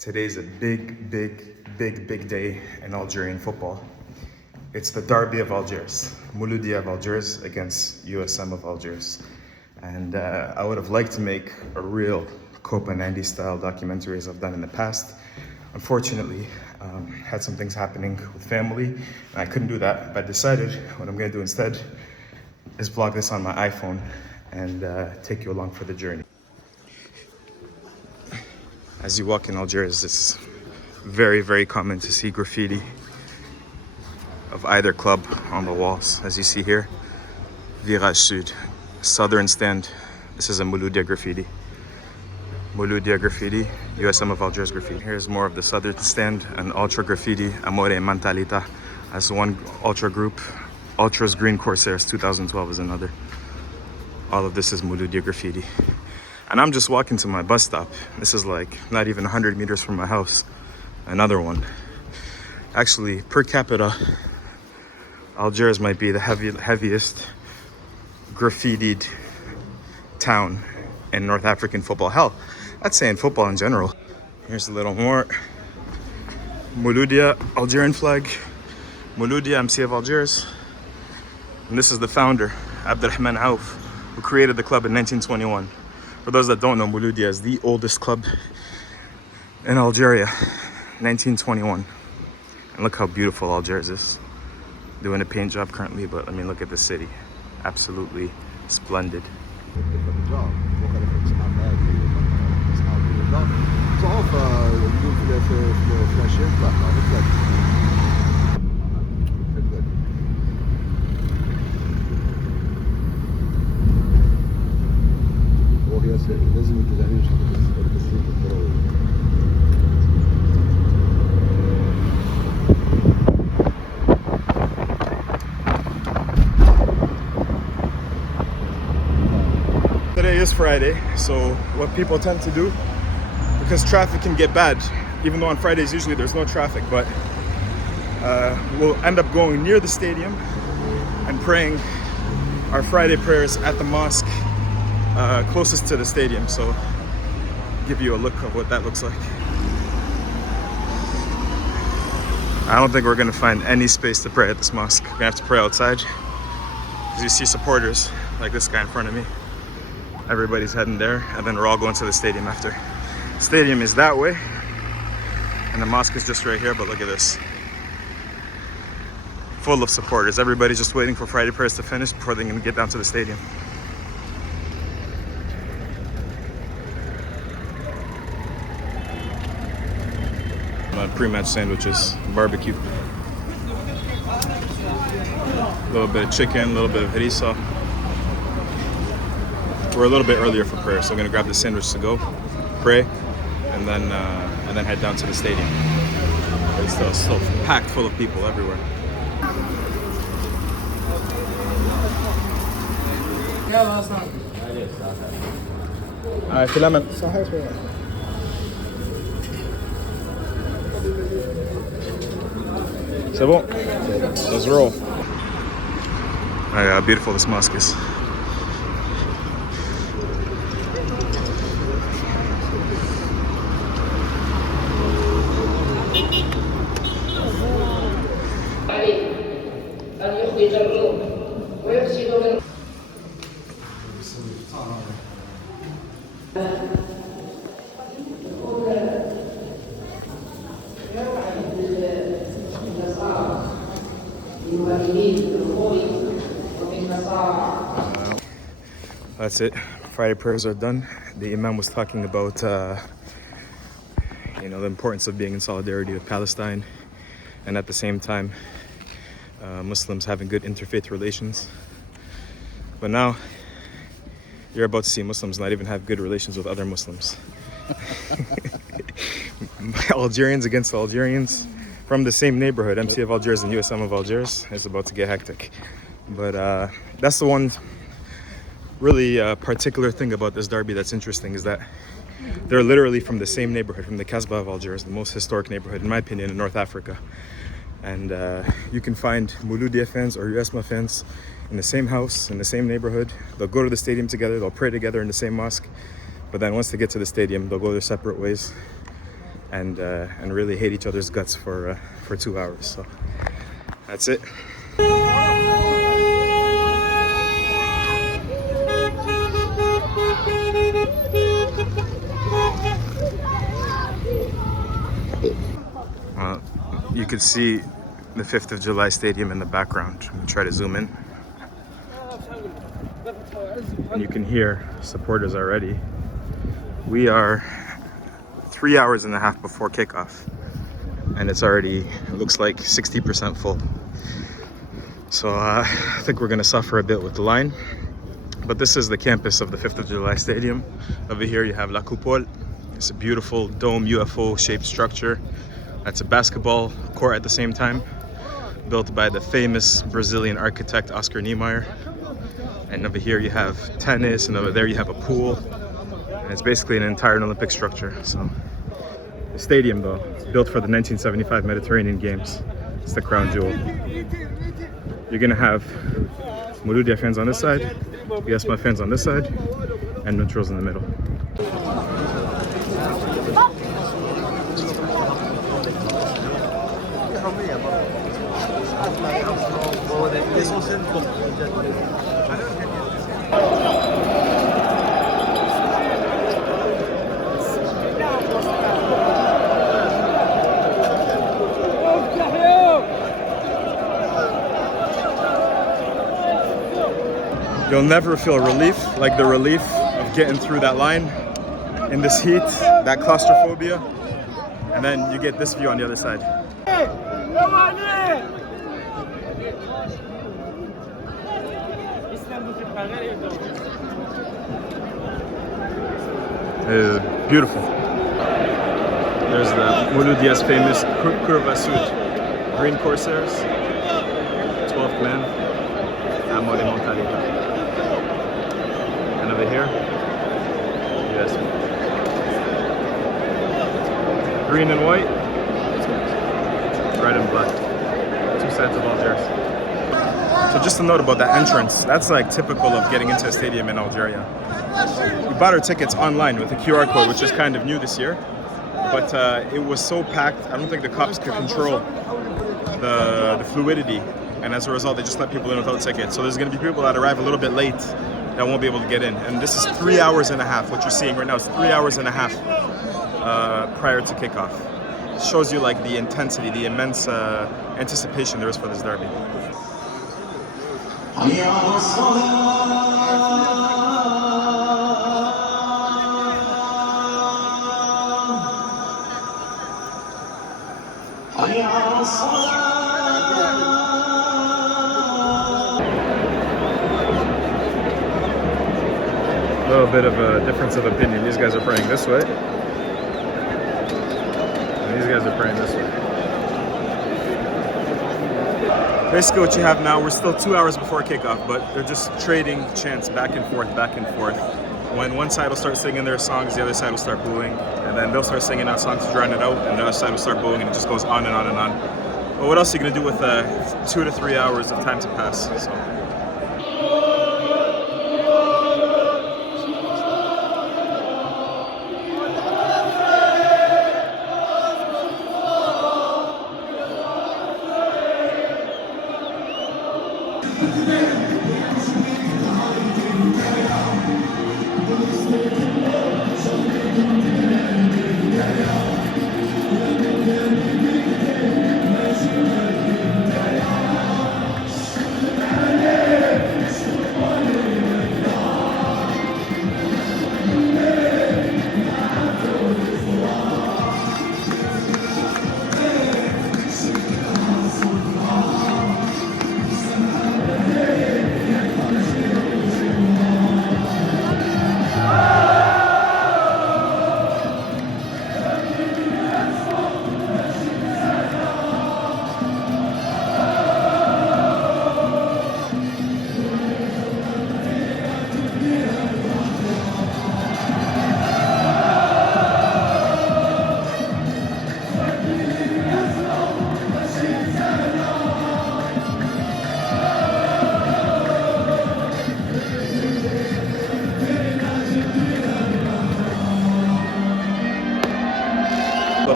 Today's a big day in Algerian football. It's the Derby of Algiers, Mouloudia of Algiers against USM of Algiers. And I would have liked to make a real Copa 90 style documentary as I've done in the past. Unfortunately, had some things happening with family and I couldn't do that, but I decided what I'm gonna do instead is vlog this on my iPhone and take you along for the journey. As you walk in Algiers, it's very common to see graffiti of either club on the walls. As you see here, Virage Sud, Southern Stand. This is a Mouloudia graffiti. Mouloudia graffiti, USM of Algiers graffiti. Here's more of the Southern Stand, an ultra graffiti, Amore e Mentalita. That's one ultra group. Ultras Green Corsairs 2012 is another. All of this is Mouloudia graffiti. And I'm just walking to my bus stop. This is like not even 100 meters from my house. Another one. Actually, per capita, Algiers might be the heaviest graffitied town in North African football. Hell, I'd say in football in general. Here's a little more. Mouloudia, Algerian flag. Mouloudia, MC of Algiers. And this is the founder, Abdelrahman Aouf, who created the club in 1921. For those that don't know, Mouloudia is the oldest club in Algeria, 1921. And look how beautiful Algiers is. Doing a paint job currently, but I mean, look at the city. Absolutely splendid. Today is Friday, so what people tend to do, because traffic can get bad, even though on Fridays usually there's no traffic, but we'll end up going near the stadium and praying our Friday prayers at the mosque closest to the stadium. So give you a look of what that looks like. I don't think we're gonna find any space to pray at this mosque. We're gonna have to pray outside, because you see supporters like this guy in front of me. Everybody's heading there, and then we're all going to the stadium after. The stadium is that way, and the mosque is just right here, but look at this. Full of supporters. Everybody's just waiting for Friday prayers to finish before they can get down to the stadium. Pre-match sandwiches, barbecue. A little bit of chicken, a little bit of harissa. We're a little bit earlier for prayer, so I'm gonna grab the sandwich to go, pray, and then head down to the stadium. It's still packed full of people everywhere. C'est bon. Let's roll. How beautiful this mosque is. That's it. Friday prayers are done. The Imam was talking about the importance of being in solidarity with Palestine, and at the same time Muslims having good interfaith relations. But now you're about to see Muslims not even have good relations with other Muslims. Algerians against Algerians from the same neighborhood, MC of Algiers and USM of Algiers. It's about to get hectic. But that's the one really particular thing about this derby that's interesting, is that they're literally from the same neighborhood, from the Kasbah of Algiers, the most historic neighborhood, in my opinion, in North Africa. And you can find Mouloudia fans or USM fans in the same house, in the same neighborhood. They'll go to the stadium together, they'll pray together in the same mosque. But then once they get to the stadium, they'll go their separate ways. and really hate each other's guts for 2 hours. So that's it. You could see the 5th of July Stadium in the background. I'm gonna try to zoom in. And you can hear supporters already. We are 3 hours and a half before kickoff, and it's already, it looks like 60% full. So I think we're gonna suffer a bit with the line. But this is the campus of the 5th of July Stadium. Over here you have La Coupole. It's a beautiful dome UFO shaped structure. That's a basketball court at the same time, built by the famous Brazilian architect Oscar Niemeyer. And over here you have tennis, and over there you have a pool. And it's basically an entire Olympic structure. So the stadium though, built for the 1975 Mediterranean Games. It's the crown jewel. You're gonna have Mouloudia fans on this side, USM fans on this side, and neutrals in the middle. You'll never feel relief like the relief of getting through that line in this heat, that claustrophobia, and then you get this view on the other side. It is beautiful. There's the Mouloudia's famous Curva Sud, Green Corsairs, 12th man, Amor y Montalita. And over here, USM. Green and white, red and black. Two sides of Algiers. So just a note about that entrance, that's like typical of getting into a stadium in Algeria. We bought our tickets online with a QR code, which is kind of new this year. But it was so packed, I don't think the cops could control the fluidity. And as a result, they just let people in without tickets. So there's going to be people that arrive a little bit late that won't be able to get in. And this is 3 hours and a half. What you're seeing right now is 3 hours and a half prior to kickoff. It shows you like the intensity, the immense anticipation there is for this derby. A little bit of a difference of opinion. These guys are praying this way, and these guys are praying this way. Basically what you have now, we're still 2 hours before kickoff, but they're just trading chants back and forth, back and forth. When one side will start singing their songs, the other side will start booing, and then they'll start singing out songs to drown it out, and the other side will start booing, and it just goes on and on and on. But what else are you going to do with 2 to 3 hours of time to pass? So.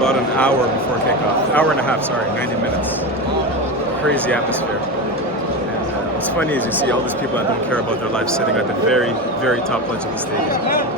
about an hour before kickoff. Hour and a half, sorry, 90 minutes. Crazy atmosphere. And what's funny is you see all these people that don't care about their life sitting at the very, very top ledge of the stadium.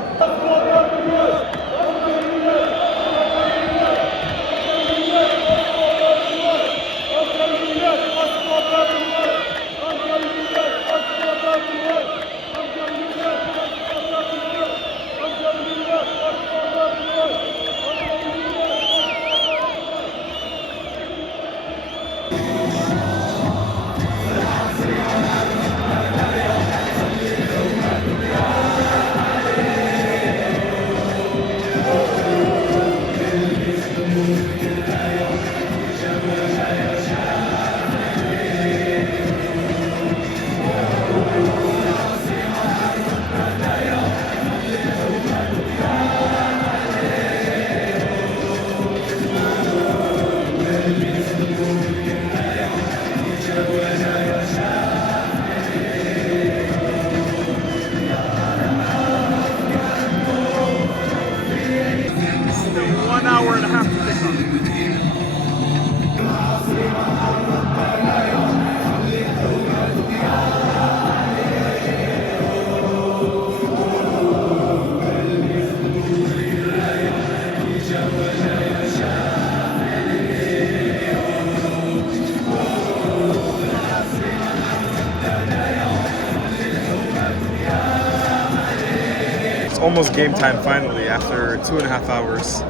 Almost game time finally after 2.5 hours.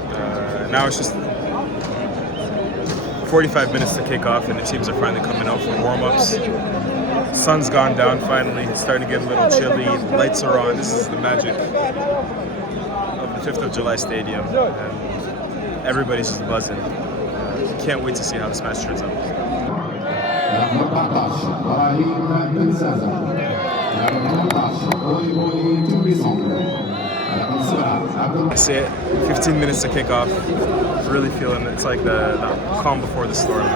Now it's just 45 minutes to kick off and the teams are finally coming out for warm-ups. Sun's gone down finally, it's starting to get a little chilly, lights are on. This is the magic of the 5th of July Stadium. And everybody's just buzzing. Can't wait to see how this match turns out. That's it. 15 minutes to kick off. Really feeling it's like the calm before the storm.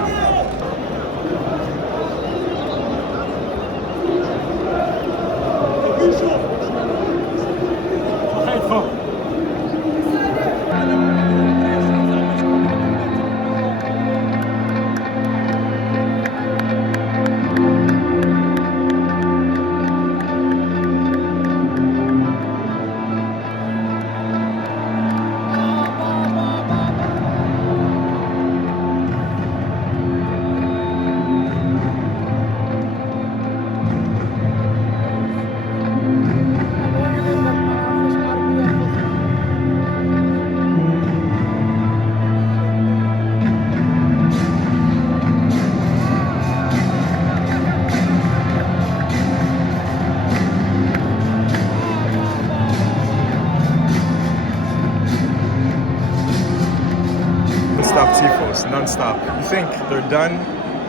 Non-stop tifos, non-stop. You think they're done,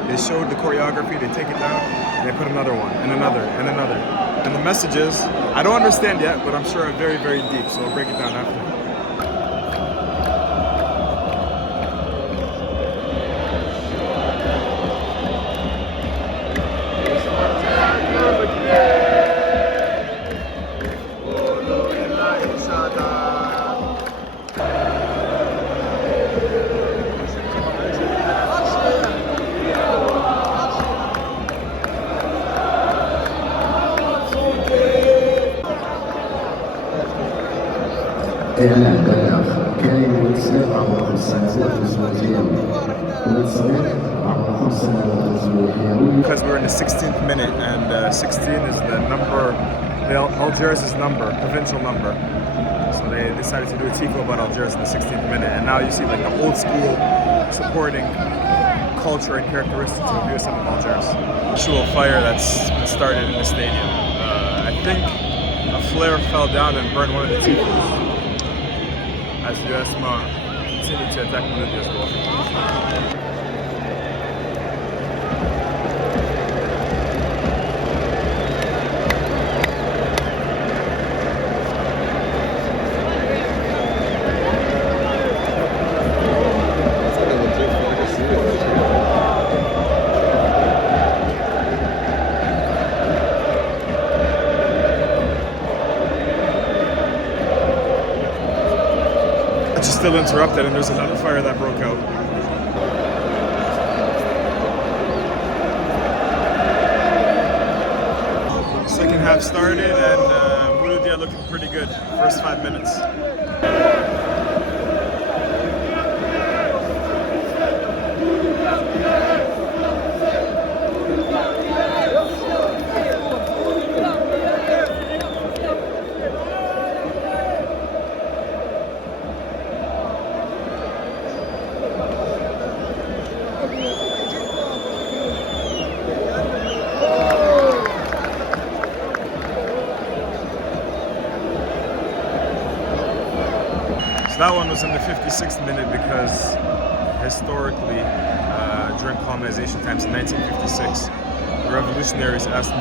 they showed the choreography, they take it down, and they put another one, and another, and another. And the messages, I don't understand yet, but I'm sure are very, very deep, so I'll break it down after. إعلان بلاغ كان يتسلط عبر السنوات الزمنية ويتصير عبر 5 سنوات زمنية. Because we're in the 16th minute and 16 is the number, Algiers' number, provincial number. So they decided to do a tifo about Algiers in the 16th minute, and now you see like the old school supporting culture and characteristics of USM of Algiers. Actual fire that's been started in the stadium. I think a flare fell down and burned one of the tifos. As USM continue to attack Mouloudia as well. still interrupted, and there's another fire that broke out. Second half started, and Mouloudia looking pretty good. First 5 minutes. That one was in the 56th minute because historically, during colonization times in 1956, the revolutionaries asked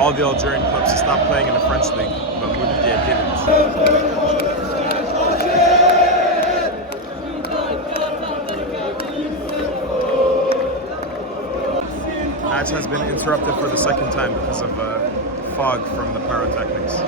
all the Algerian clubs to stop playing in the French league, but Mouloudia didn't. Match has been interrupted for the second time because of fog from the pyrotechnics.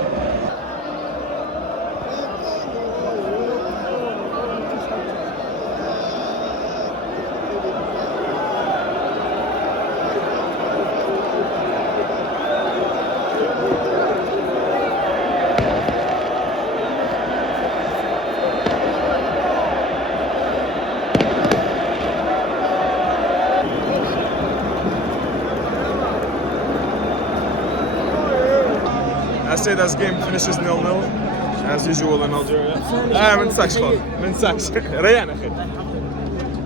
I say that game finishes 0-0 as usual in Algeria.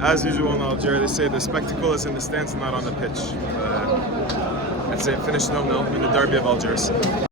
As usual in Algeria, they say the spectacle is in the stands and not on the pitch. I'd say it finished 0-0 in the Derby of Algiers.